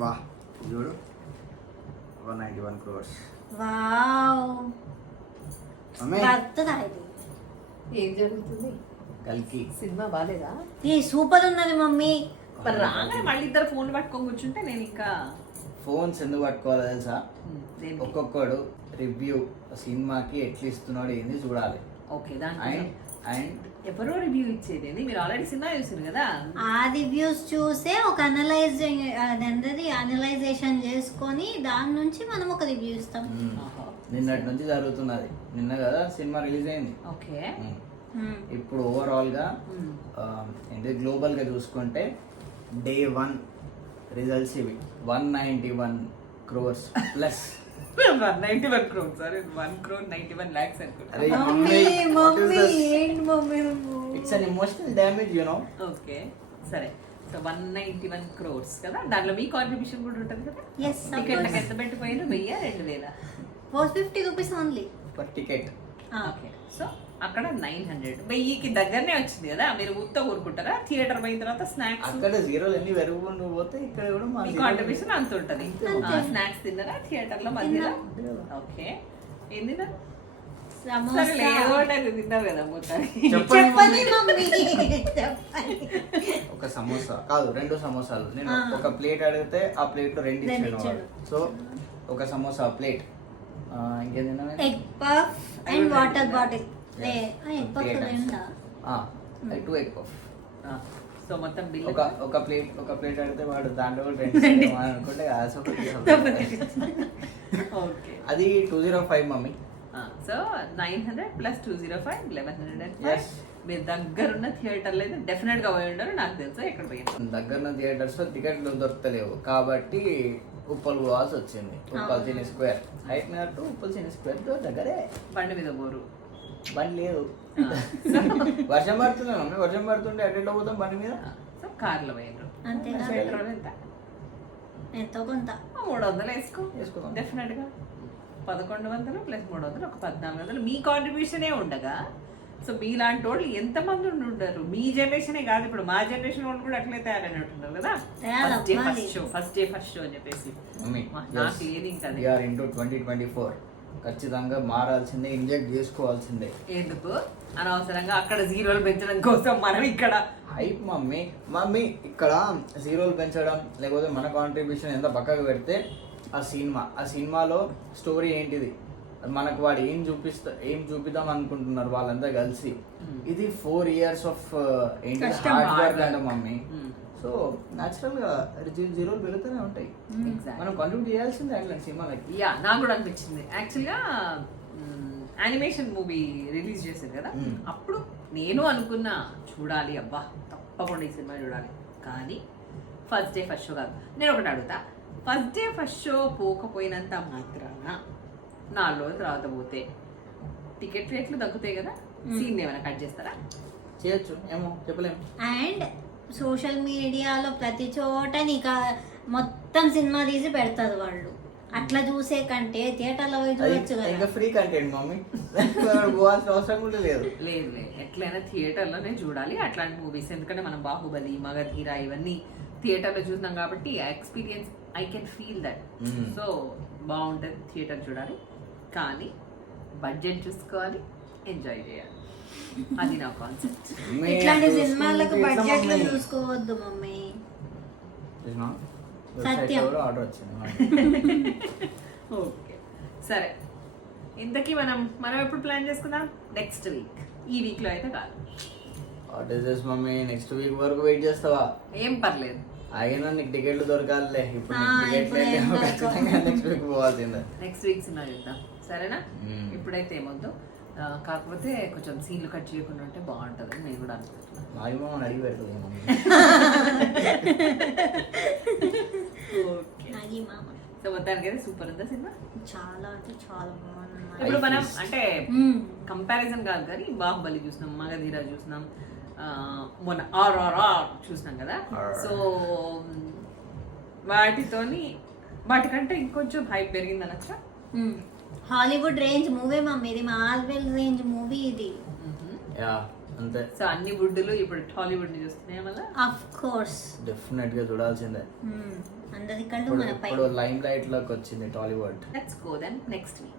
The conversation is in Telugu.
వా చూడు one ninety one crores wow వర్తదా ఇది ఏం జరుగుతుంది కల్కి సినిమా బాగాలేదా ఈ సూపర్ ఉన్నది మమ్మీ మరి రాగానే మళ్ళీ ఇద్దరు ఫోన్ పట్టుకొని కూర్చుంటే నేను ఇంకా ఫోన్స్ ఎందుకు పట్టుకోవాలో తెలుసా? ఒక్కొక్కడు రివ్యూ సినిమాకి ఎట్లా ఇస్తున్నాడు ఏంది చూడాలి ఓకే దాని అండ్ అండ్ ఎవరో రివ్యూ ఇచ్చేది మీరు ఆల్రెడీ సినిమా చూసారు కదా? ఆ రివ్యూస్ చూసే ఒక అనలైజ్ అనలైజేషన్ చేసుకొని దాని నుంచి మనం ఒక రివ్యూ ఇస్తాం. నిన్నటి నుంచి జరుగుతున్నది. నిన్న కదా సినిమా రిలీజ్ అయింది. ఓకే. ఇప్పుడు ఓవరాల్గా. ఏంటి గ్లోబల్గా చూసుకుంటే డే వన్ రిజల్ట్స్ ఇవి. One ninety one crores plus ninety one crore sir one crore ninety one lakhs అనుకుంటా. అరే మమ్మీ మమ్మీ ఏంటి మమ్మీ? నువ్వు it's an emotional damage you know okay సరే. So one ninety one crores కదా? దాంట్లో మీ కాంట్రిబ్యూషన్ కూడా ఉంటుంది కదా? ఎస్ టికెట్లకు ఎంత పెట్టిపోయినా వెయ్యి రెండు వేల? Four fifty rupees only per ticket okay. So అక్కడ నైన్ హండ్రెడ్. వెయ్యికి దగ్గరనే వచ్చింది కదా మీరు ఉత్త ఊరుకుంటారా? థియేటర్ పోయిన తర్వాత స్నాక్స్? అక్కడ జీరోలు ఎన్ని పెరుగుకుంటూ పోతే ఇక్కడ కూడా కాంట్రిబ్యూషన్ అంత ఉంటది. స్నాక్స్ తిన్నారా? థియేటర్లో మధ్యలో. ఓకే. ఏదో ఒక సమోసా. కాదు రెండు సమోసాలు. నేను. ఒక ప్లేట్ అడిగితే ఆ ప్లేట్లో రెండు ఇచ్చాను. సో ఒక సమోసా ప్లేట్. ఇంకేం తిన్నాను egg puff and water bottle two egg puff so మొత్తం బిల్ ఒక ఒక ప్లేట్ ఒక ప్లేట్ అడిగితే వాడు దాంట్లో కూడా రెండు అనుకుంటే. ఓకే. అది two zero five mummy. So nine hundred plus two zero five eleven hundred and Yes. మీరు దగ్గరున్న థియేటర్లో అయితే డెఫినెట్గా పోయి ఉండరు. నాకు తెలుసు ఎక్కడ పోయిన దగ్గర థియేటర్స్లో టికెట్లు దొరకలేవు. కాబట్టి ఉప్పల్ పోవాల్సి వచ్చింది. Uppal cine square. హైట్ మీద టు ఉప్పల్ సినీ స్క్వేర్ దగ్గరే. బండి మీద పోరు. బండి లేదు. వర్షం పడుతుంది మమ్మీ? వర్షం పడుతుంటే అటు ఇటు పోతాం బండి మీద? సో కార్లో పోయినరు అంతేగా పెట్రోల్ ఎంత? ఎంతో కొంత. మూడు వందలు వేసుకో. వేసుకుందాం. డెఫినెట్గా. పదకొండు వందలు ప్లస్ మూడు వందలు ఒక పద్నాలుగు వందలు. మీ కాంట్రిబ్యూషనే ఉండగా సో మీలాంటి వాళ్ళు ఎంతమంది ఉండి ఉంటారు? మీ జనరేషనే కాదు ఇప్పుడు మా జనరేషన్ వాళ్ళు కూడా అట్లే తయారైనట్టున్నారు కదా? తయారు first day. First show first day first show అని చెప్పేసి. నాకు ఏది ఇంకా ఖచ్చితంగా మారాల్సిందే ఇంజెక్ట్ చేసుకోవాల్సిందే ఎందుకు అనవసరంగా అక్కడ జీరోలు పెంచడం కోసం మనం ఇక్కడ హైప్ మమ్మీ మమ్మీ ఇక్కడ జీరోలు పెంచడం లేకపోతే మన కాంట్రిబ్యూషన్ ఎంత పక్కకు పెడితే ఆ సినిమా ఆ సినిమాలో స్టోరీ ఏంటిది మనకు వాడు ఏం చూపిస్తా ఏం చూపిద్దాం అనుకుంటున్నారు వాళ్ళంతా కలిసి. ఇది ఫోర్ ఇయర్స్ ఆఫ్ ఏంటి హార్డ్ వర్క్. అంట మమ్మీ. సో న్యాచురల్గా జీ- జీరోలు పెరుగుతూనే ఉంటాయి. Exactly. మనం కంట్రిబ్యూట్ చేయాల్సిందే అట్లాంటి సినిమాలకి యా నాకు కూడా అనిపించింది. యాక్చువల్గా యానిమేషన్ మూవీ రిలీజ్ చేశారు కదా? Mm. అప్పుడు నేను అనుకున్నా చూడాలి అబ్బా తప్పకుండా ఈ సినిమా చూడాలి. కానీ ఫస్ట్ డే ఫస్ట్ షో కాదు. నేను ఒకటి అడుగుతా. ఫస్ట్ డే ఫస్ట్ షో పోకపోయినంత మాత్రాన నాలుగు రోజుల తర్వాత పోతే టికెట్ రేట్లు తగ్గుతాయి కదా? సీన్ ఏమైనా కట్ చేస్తారా? చేయొచ్చు. ఏమో చెప్పలేము అండ్ సోషల్ మీడియాలో ప్రతి చోట నీకు మొత్తం సినిమా తీసి పెడతారు వాళ్ళు. అట్లా చూసే కంటే థియేటర్లో పోయి చూడొచ్చు ఇంకా కదా ఫ్రీ కంటెంట్ మమ్మీ. పోవాల్సిన అవసరం కూడా లేదు. లేదు లేదు. ఎట్లయినా థియేటర్లోనే చూడాలి. అట్లాంటి మూవీస్ ఎందుకంటే మనం బాహుబలి మగధీర ఇవన్నీ థియేటర్లో చూసినాం కాబట్టి experience I can feel that. So బాగుంటుంది థియేటర్ చూడాలి. కానీ బడ్జెట్ చూసుకోవాలి. ఎంజాయ్ చేయాలి. అది నా కాన్సెప్ట్ ఇట్లాంటి సినిమాలకు బడ్జెట్లో. చూసుకోవద్దు మమ్మీ? సత్యం. ఆర్డర్ వచ్చింది ఓకే. సరే. ఇంతకీ మనం మనం ఎప్పుడు ప్లాన్ చేసుకుందాం? నెక్స్ట్ వీక్ ఈ వీక్లో అయితే కాదు. ఆర్డర్ చేసి మమ్మీ నెక్స్ట్ వీక్ వరకు వెయిట్ చేస్తావా? ఏం పర్లేదు. అయినా నీకు టికెట్లు దొరకాలిలే. ఇప్పుడు. ఖచ్చితంగా నెక్స్ట్ వీక్ పోవాల్సిందే. నెక్స్ట్ వీక్ సినిమా చూద్దాం. సరేనా. ఇప్పుడైతే ఏమొద్దు. కాకపోతే కొంచెం సీన్లు కట్ చేయకుండా ఉంటే బాగుంటుంది అని నేను కూడా అనుకుంటున్నాను అడిగి పెడుతుంది సో సూపర్ ఉందా సినిమా చాలా అంటే చాలా బాగుంది ఇప్పుడు మనం. అంటే. కంపారిజన్ కాదు కానీ బాహుబలి చూసినాం మగధీర చూసినాం ఆ, మొన్న ఆర్ఆర్ఆర్ చూసినాం కదా. సో వాటితోని వాటికంటే ఇంకొంచెం హైప్ పెరిగింది అనొచ్చా. హాలీవుడ్ రేంజ్ మూవీ మమ్మీ ఇది మార్వెల్ రేంజ్ మూవీ ఇది. యా అంతే. సో అన్ని వుడ్లు ఇప్పుడు టాలీవుడ్ని చూస్తున్నాయి మళ్ళీ? అఫ్ కోర్స్ డెఫినెట్గా చూడాల్సిందే. Hmm. అందరి కళ్ళు మన పై ఇప్పుడు లైమ్ లైట్లోకి వచ్చింది Tollywood let's go then next week